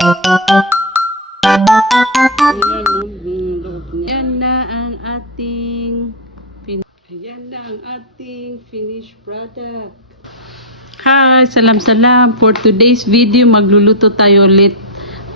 Yan na ang ating finished product. Hi, salam for today's video. Magluluto tayo ulit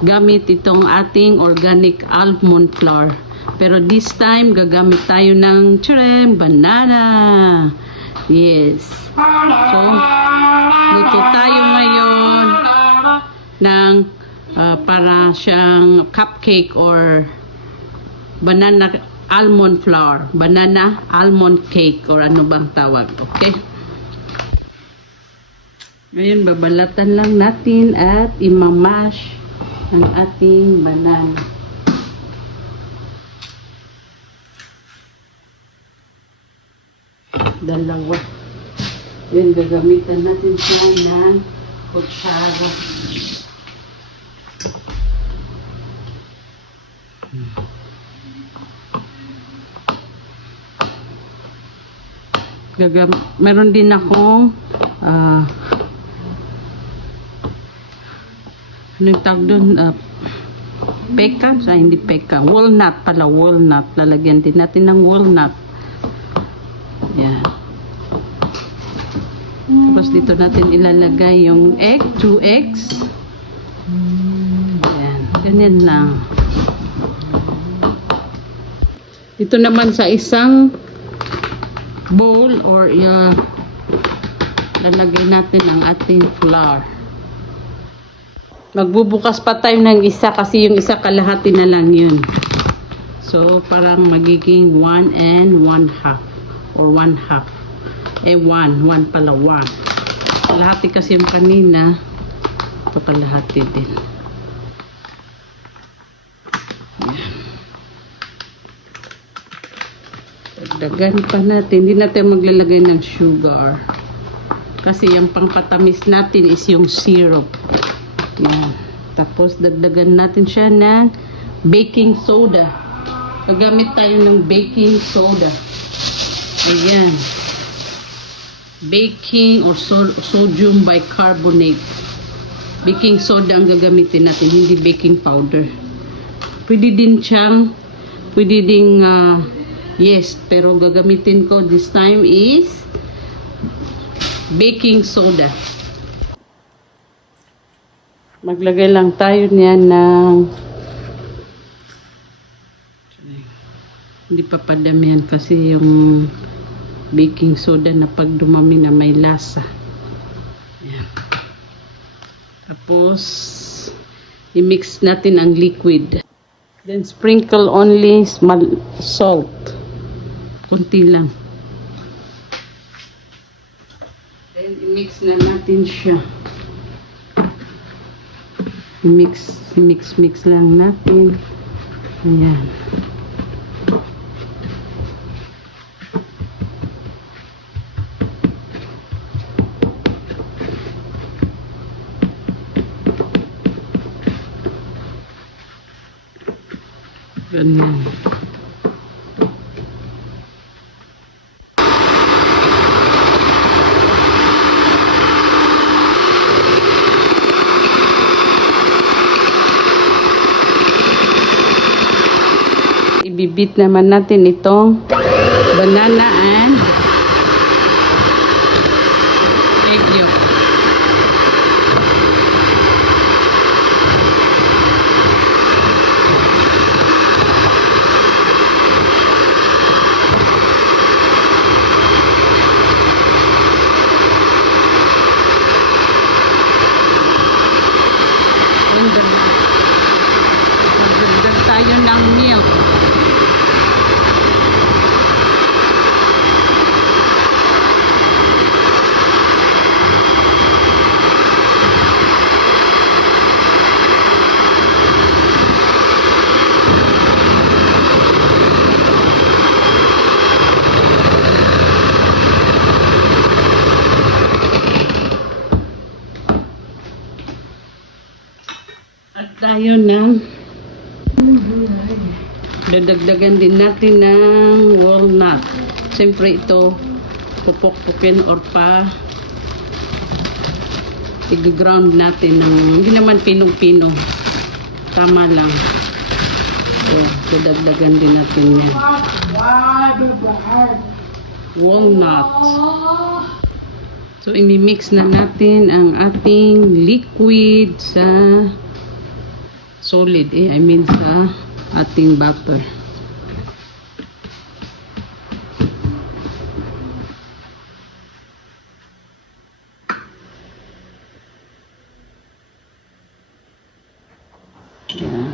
gamit itong ating organic almond flour. Pero this time gagamit tayo ng banana. Yes. So, luto tayo ngayon ng para siyang cupcake or banana almond flour, banana almond cake or ano bang tawag. Okay? Ngayon, babalatan lang natin at imamash ang ating banana. Dalawa. Yan, gagamitan natin siya ng kutsara. Meron din akong anong tawag doon? Pecan? Hindi pecan. Walnut pala, walnut. Lalagyan din natin ng walnut. Yan. Tapos dito natin ilalagay yung egg, 2 eggs. Yan. Ganyan lang. Dito naman sa isang bowl or lalagay natin ang ating flour. Magbubukas pa tayo ng isa kasi yung isa kalahati na lang yun. So parang magiging 1 and 1/2 or 1/2. 1 pala 1. Kalahati kasi yung kanina. Ito kalahati din. Dagdagan pa natin. Hindi natin maglalagay ng sugar. Kasi yung pangpatamis natin is yung syrup. Yan. Tapos dagdagan natin siya ng baking soda. Gagamit tayo ng baking soda. Ayan. Baking or sodium bicarbonate. Baking soda ang gagamitin natin, hindi baking powder. Pwede din yes, pero gagamitin ko this time is baking soda. Maglagay lang tayo niyan ng hindi pa padamihan kasi yung baking soda na pag dumami na may lasa. Ayan. Tapos i-mix natin ang liquid. Then sprinkle only salt. Kunti lang. Then i-mix na natin siya. Mix lang natin. Ayan. Ganyan. Ibibit naman natin itong banana and egg yolk. Magdagdag tayo ng milk. At tayo ng dadagdagan din natin ng walnut. Siyempre ito pupok-pukin or i-ground natin ng hindi naman pinong-pinong. Tama lang. So, dagdagan din natin yan. Walnut. So, imimix na natin ang ating liquid sa solid. I mean sa ating butter. Yeah.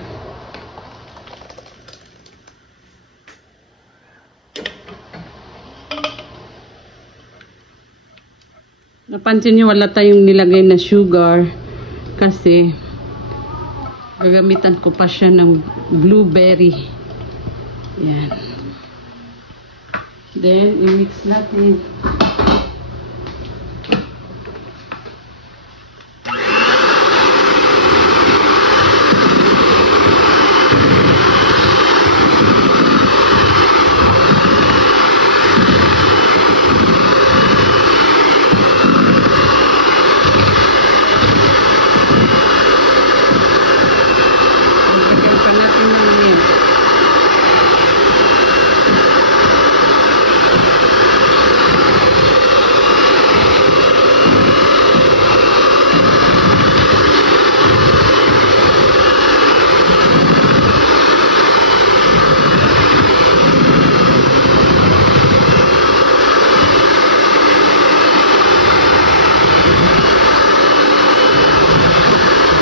Napansin niyo wala tayong nilagay na sugar kasi gagamitan ko pa siya ng blueberry. Yan. Then, i-mix natin. Lagyan pa natin ng milk.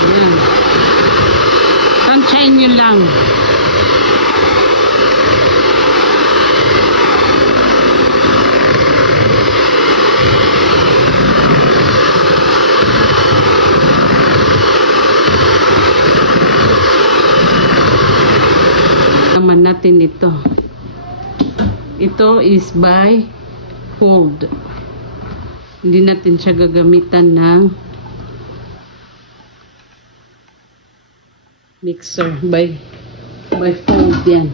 Ayan. Tansyahin nyo lang. Naman natin ito. Ito is by fold. Hindi natin siya gagamitan ng mixer. By fold yan.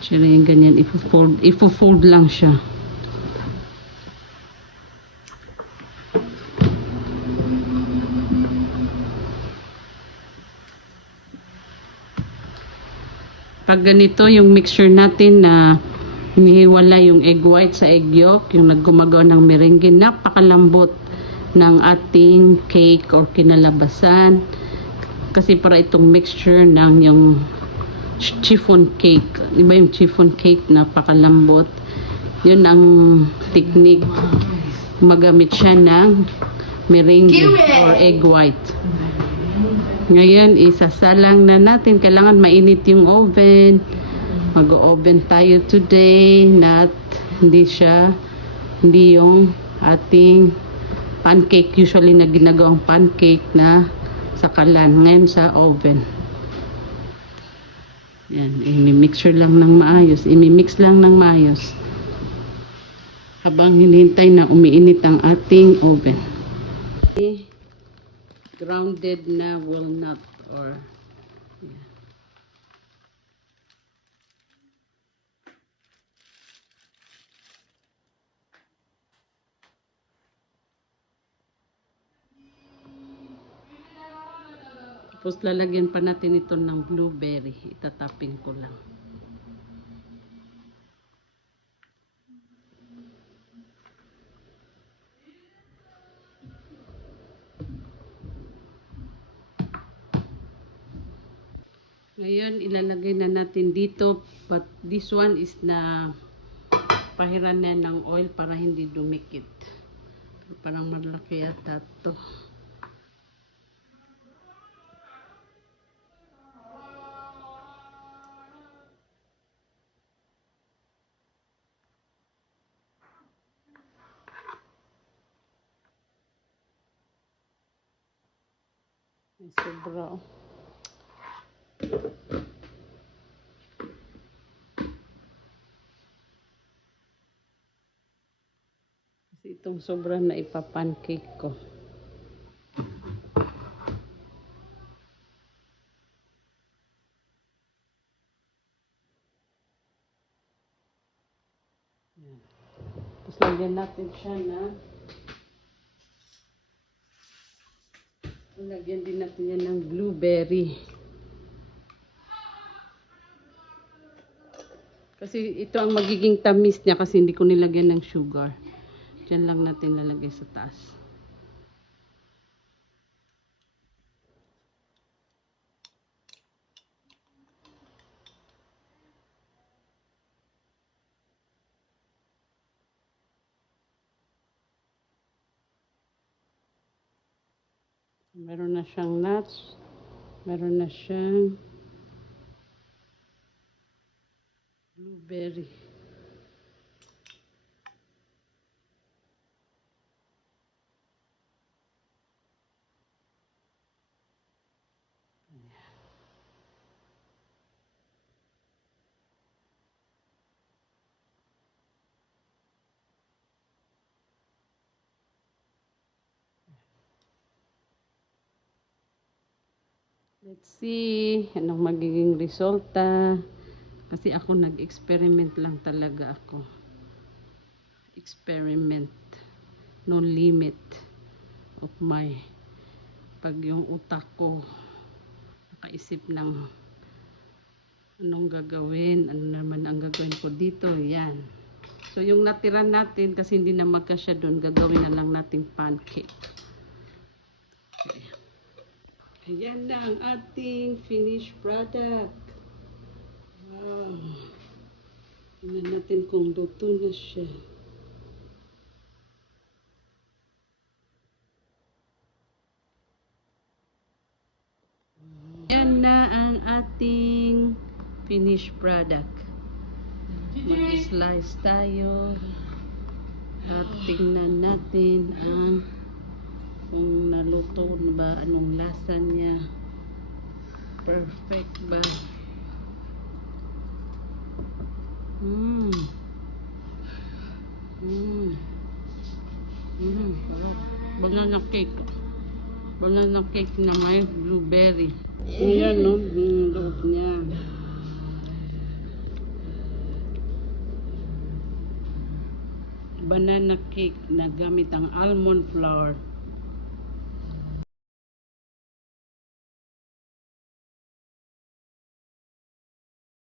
Siya lang yung ganyan. Ifo-fold lang siya. Pag ganito yung mixture natin na hinihiwala yung egg white sa egg yolk, yung naggumagawa ng merengue, napakalambot ng ating cake or kinalabasan. Kasi para itong mixture ng yung chiffon cake. Diba yung chiffon cake, napakalambot. Yun ang technique. Magamit siya ng merengue or egg white. Ngayon, isasalang na natin. Kailangan mainit yung oven. Mag-oven tayo today. Hindi yung ating pancake. Usually na ginagawang pancake na sa kalan. Ngayon sa oven. Yan. Imimix lang ng maayos. Habang hinihintay na umiinit ang ating oven. Grounded na walnut or yeah. Tapos lalagyan pa natin ito ng blueberry. Itatapin ko lang. Ngayon, ilalagay na natin dito, but this one is na pahiran na ng oil para hindi dumikit. Parang malaki yata ito. Ay, sobra. Kasi itong sobra na ipapancake ko. Yan. Tapos lagyan natin siya na lagyan din natin yan ng blueberry. Kasi ito ang magiging tamis niya kasi hindi ko nilagyan ng sugar. Diyan lang natin lalagay sa taas. Meron na siyang nuts. Meron na siyang blueberry. Let's see anong magiging resulta. Kasi ako nag-experiment lang talaga ako. Experiment. No limit of my pag yung utak ko nakaisip ng anong gagawin, ano naman ang gagawin ko dito, yan. So yung natira natin kasi hindi na magkasya doon, gagawin na lang nating pancake. Okay. Ayan na ang ating finished product. Wow. Tingnan natin kung luto na siya. Ayan na ang ating finished product. Mag-slice tayo. At tingnan natin ang kung naluto na ba, anong lasa niya. Perfect ba? Banana cake. Banana cake na may blueberry. Ayan, no? Loob niya. Banana cake na gamit ang almond flour.